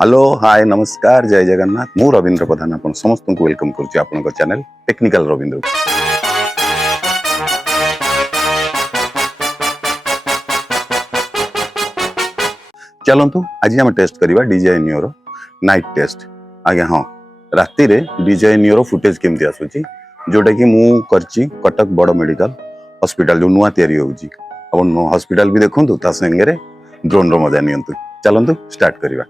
Hello hi नमस्कार जय जगन्नाथ मु रविंद्र प्रधान आपण समस्त को वेलकम करूची आपन चैनल टेक्निकल रविंद्र। चलंतु आज हम टेस्ट करिवा DJI Neo रो नाइट टेस्ट। आज्ञा हाँ राति रे DJI Neo रो फुटेज केमती आसुची जोटा कि मु करची कटक बड़ मेडिकल हॉस्पिटल जो नुआ तयारी होउची अपन हॉस्पिटल भी देखंतु ता संगे रे ड्रोन रो मजा नियंतु। चलंतु स्टार्ट करिवा।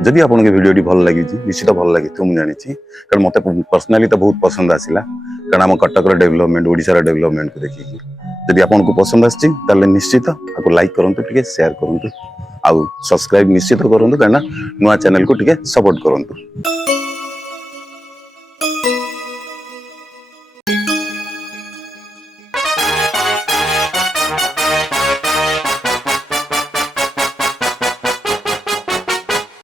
जदि आपन के वीडियो भल लगी निश्चित भल लगी तो मुझे जानी कारण मत पर्सनाली तो बहुत पसंद आसला कारण आम कटक डेवलपमेंट ओडिशा डेवलपमेंट को देखिए जदि आपन को पसंद आछि ताले निश्चित आपको लाइक करंतु टिके शेयर करंतु आउ सब्सक्राइब निश्चित करंतु कारण नुआ चैनल को टिके सपोर्ट करंतु।